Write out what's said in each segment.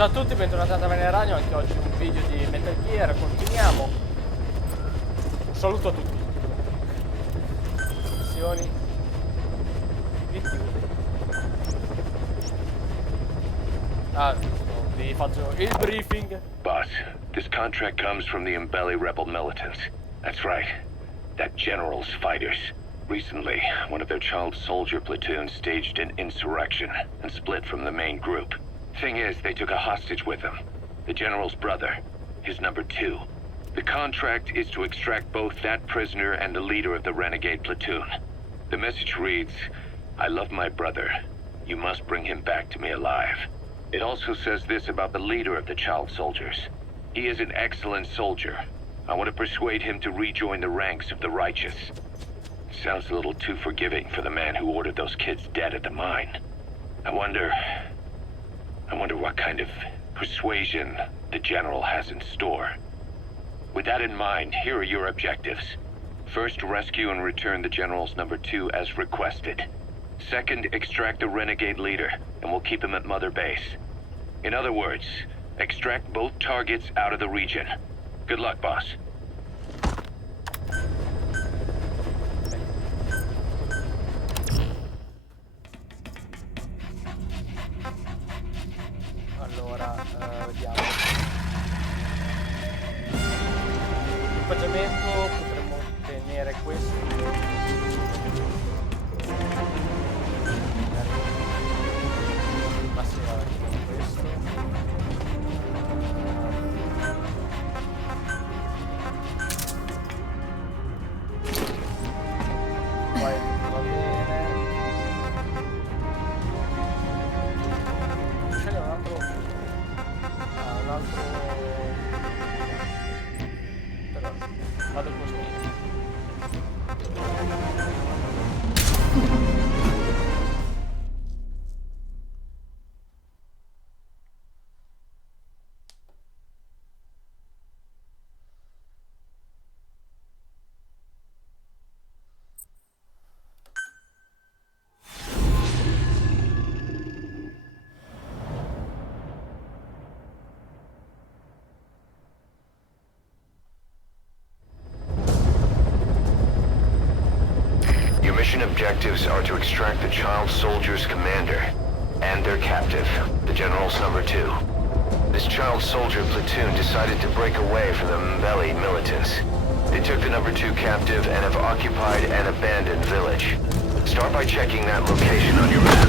Ciao a tutti, bentornati a Taverna Ragno, anche oggi un video di Metal Gear, continuiamo. Un saluto a tutti. Missioni. Vi faccio il briefing. Boss, this contract comes from the Mbele rebel militants. That's right. That general's fighters. Recently, one of their child soldier platoons staged an insurrection and split from the main group. Thing is, they took a hostage with them. The general's brother. His number 2. The contract is to extract both that prisoner and the leader of the renegade platoon. The message reads, I love my brother. You must bring him back to me alive. It also says this about the leader of the child soldiers. He is an excellent soldier. I want to persuade him to rejoin the ranks of the righteous. Sounds a little too forgiving for the man who ordered those kids dead at the mine. I wonder what kind of persuasion the general has in store. With that in mind, here are your objectives. First, rescue and return the general's number 2 as requested. Second, extract the renegade leader, and we'll keep him at Mother Base. In other words, extract both targets out of the region. Good luck, boss. Allora, vediamo. Equipaggiamento, potremmo ottenere questo. Ma sì, vabbè, questo. Poi va bene. C'è un altro. Un altro. Però vado così. Mission objectives are to extract the child soldier's commander and their captive, the general's number 2. This child soldier platoon decided to break away from the Mbele militants. They took the number 2 captive and have occupied an abandoned village. Start by checking that location on your map.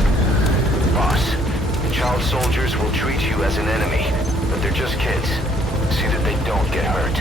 Boss, the child soldiers will treat you as an enemy, but they're just kids. See that they don't get hurt.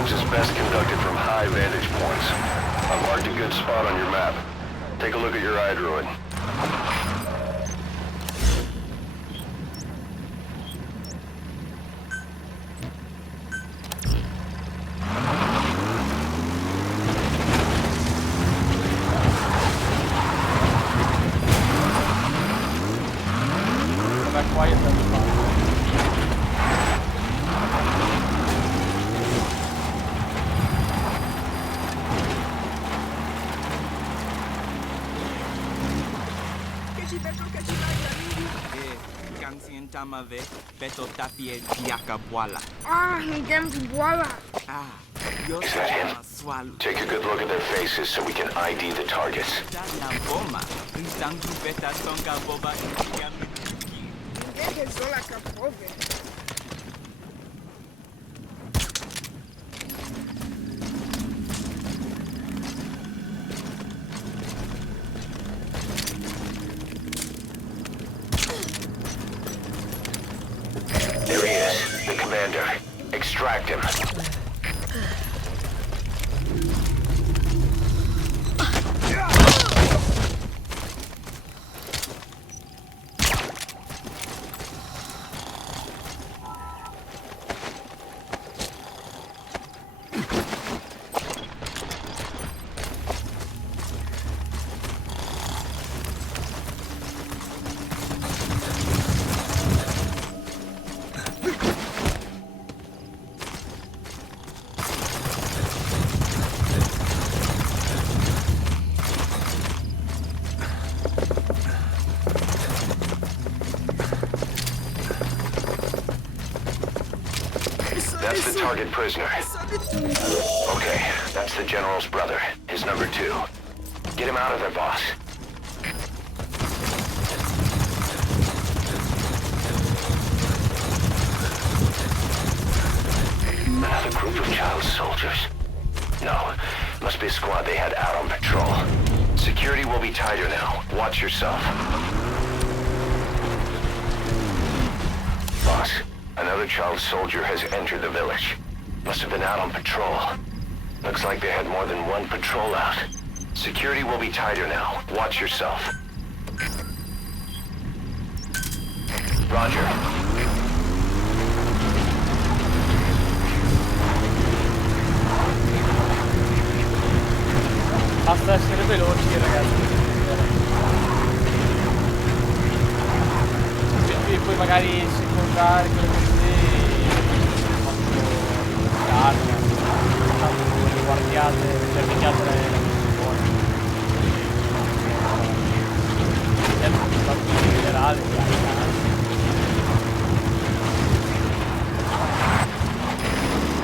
Is best conducted from high vantage points. I've marked a good spot on your map. Take a look at your iDroid. Come quiet and Tamave, beto tapie diaka boala. Boala. Yo Is that him? swallow. Take a good look at their faces so we can ID the targets. Boma, beta songa boba. che sola capove. There he is, the commander. Extract him. That's the target prisoner. Okay, that's the general's brother, his number 2. Get him out of there, boss. Another group of child soldiers. No, must be a squad they had out on patrol. Security will be tighter now. Watch yourself. Boss, another child soldier has entered the village. Must have been out on patrol. Looks like they had more than one patrol out. Security will be tighter now. Watch yourself. Roger. Basta essere veloci, ragazzi. Quindi poi magari secondari, quelle cose molto carne, tanto guardiate, terminate le persone. Tanto in generale,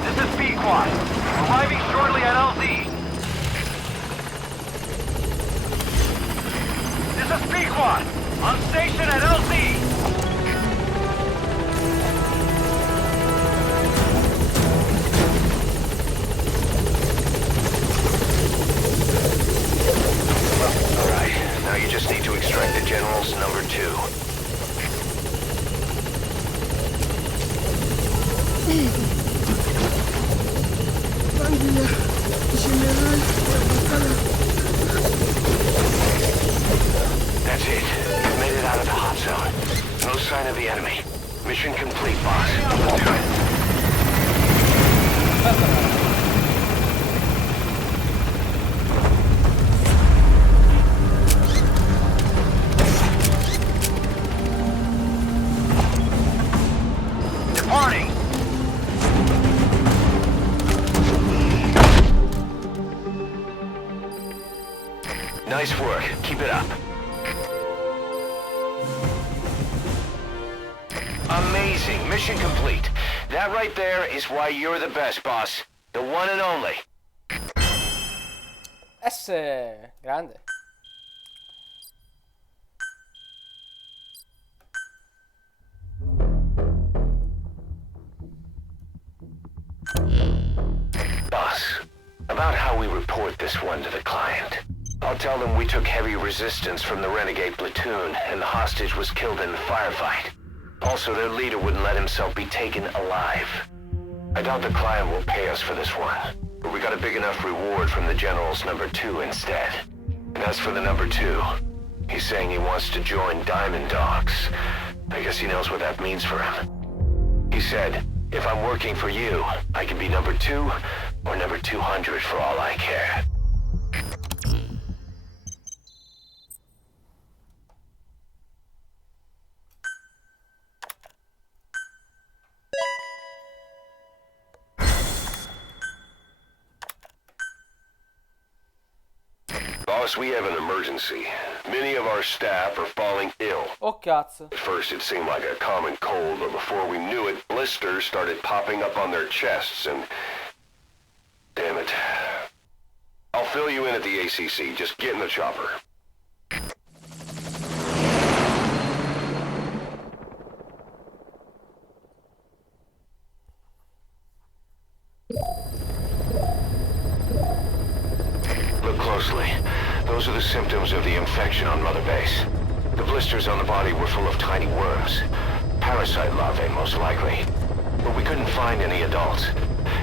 This is B-Quad. Arriving shortly at LZ. This is B-Quad. On station at LZ. Alright, now you just need to extract the general's number 2. Tranquilla, general, That's it. You've made it out of the hot zone. No sign of the enemy. Mission complete, boss. Let's do it. Departing! Nice work. Keep it up. Amazing. Mission complete. That right there is why you're the best, boss. The one and only. grande. Boss, about how we report this one to the client. I'll tell them we took heavy resistance from the renegade platoon and the hostage was killed in the firefight. Also, their leader wouldn't let himself be taken alive. I doubt the client will pay us for this one, but we got a big enough reward from the general's number 2 instead. And as for the number 2, he's saying he wants to join Diamond Dogs. I guess he knows what that means for him. He said, if I'm working for you, I can be number 2 or number 200 for all I care. Boss, we have an emergency. Many of our staff are falling ill. Oh cazzo. At first it seemed like a common cold, but before we knew it, blisters started popping up on their chests and... Damn it. I'll fill you in at the ACC. Just get in the chopper. closely. Those are the symptoms of the infection on Mother Base. The blisters on the body were full of tiny worms. Parasite larvae, most likely. But we couldn't find any adults.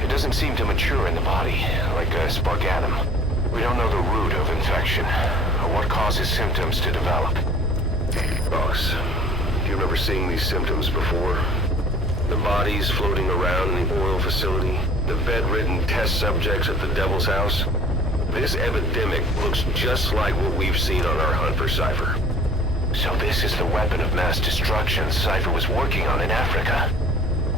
It doesn't seem to mature in the body, like a spargatum. We don't know the root of infection, or what causes symptoms to develop. Boss, do you remember seeing these symptoms before? The bodies floating around in the oil facility, the bedridden test subjects at the Devil's House. This epidemic looks just like what we've seen on our hunt for Cypher. So this is the weapon of mass destruction Cypher was working on in Africa.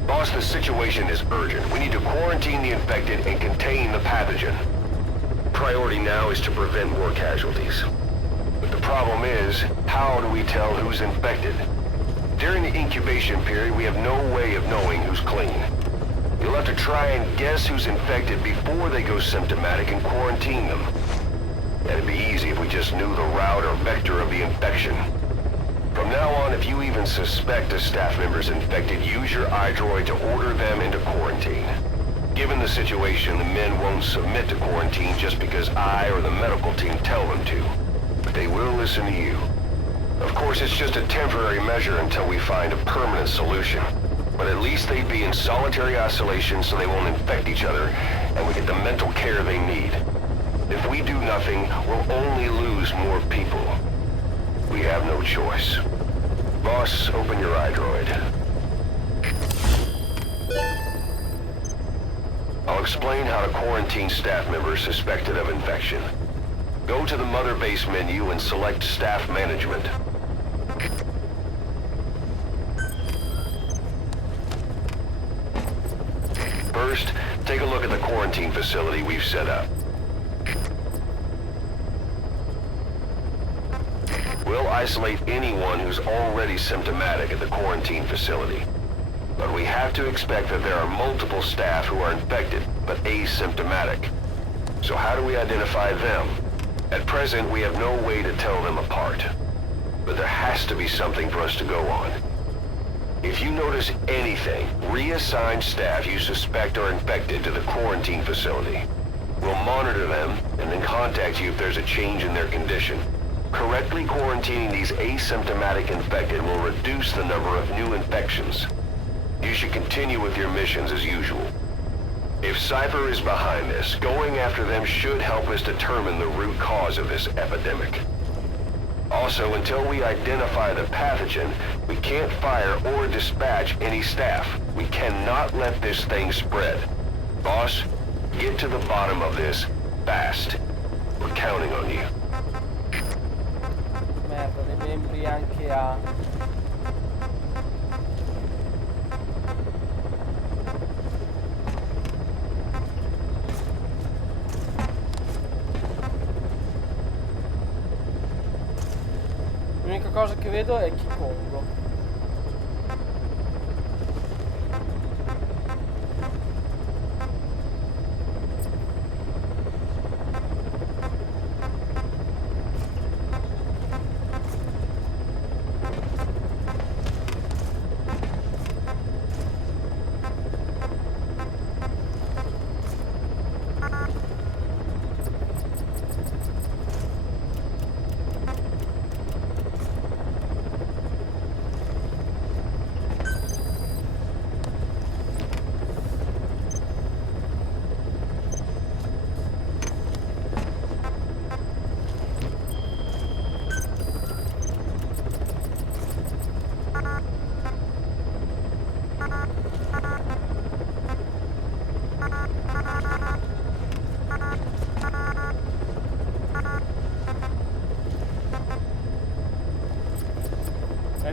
Boss, the situation is urgent. We need to quarantine the infected and contain the pathogen. Priority now is to prevent more casualties. But the problem is, how do we tell who's infected? During the incubation period, we have no way of knowing who's clean. You'll have to try and guess who's infected before they go symptomatic and quarantine them. That'd be easy if we just knew the route or vector of the infection. From now on, if you even suspect a staff member's infected, use your iDroid to order them into quarantine. Given the situation, the men won't submit to quarantine just because I or the medical team tell them to. But they will listen to you. Of course, it's just a temporary measure until we find a permanent solution. But at least they'd be in solitary isolation so they won't infect each other, and we get the mental care they need. If we do nothing, we'll only lose more people. We have no choice. Boss, open your iDroid. I'll explain how to quarantine staff members suspected of infection. Go to the Mother Base menu and select Staff Management. First, take a look at the quarantine facility we've set up. We'll isolate anyone who's already symptomatic at the quarantine facility. But we have to expect that there are multiple staff who are infected, but asymptomatic. So how do we identify them? At present, we have no way to tell them apart. But there has to be something for us to go on. If you notice anything, reassign staff you suspect are infected to the quarantine facility. We'll monitor them and then contact you if there's a change in their condition. Correctly quarantining these asymptomatic infected will reduce the number of new infections. You should continue with your missions as usual. If Cypher is behind this, going after them should help us determine the root cause of this epidemic. Also, until we identify the pathogen, we can't fire or dispatch any staff. We cannot let this thing spread. Boss, get to the bottom of this fast. We're counting on you. Merda, dei membri anche a... L'unica cosa che vedo è Kikongo.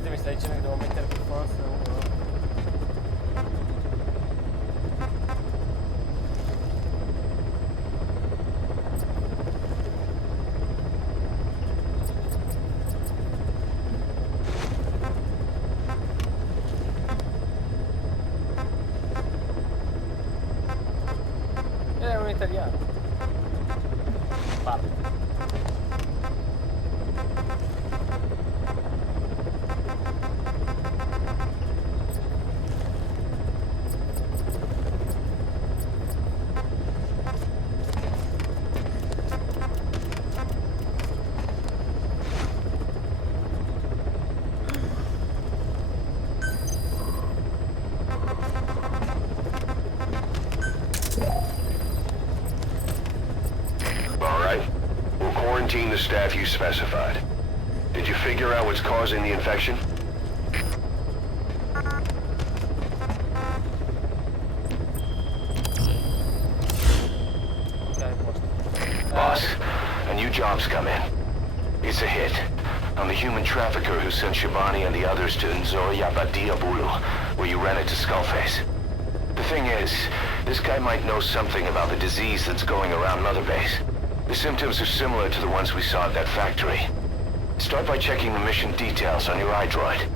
Mi stai dicendo che devo mettere per forza uno? È un italiano. Parla. quarantine the staff you specified. Did you figure out what's causing the infection? Ok, posto. Boss, a new job's come in. It's a hit. I'm the human trafficker who sent Shivani and the others to Nzoya Badia Bulu, where you ran into Skullface. The thing is, this guy might know something about the disease that's going around Mother Base. The symptoms are similar to the ones we saw at that factory. Start by checking the mission details on your iDroid.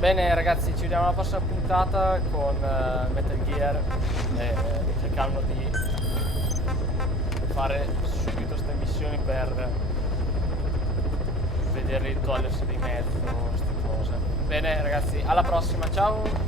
Bene ragazzi, ci vediamo alla prossima puntata con Metal Gear cercando di fare subito queste missioni per vedere di togliersi di mezzo queste cose. Bene ragazzi, alla prossima, ciao!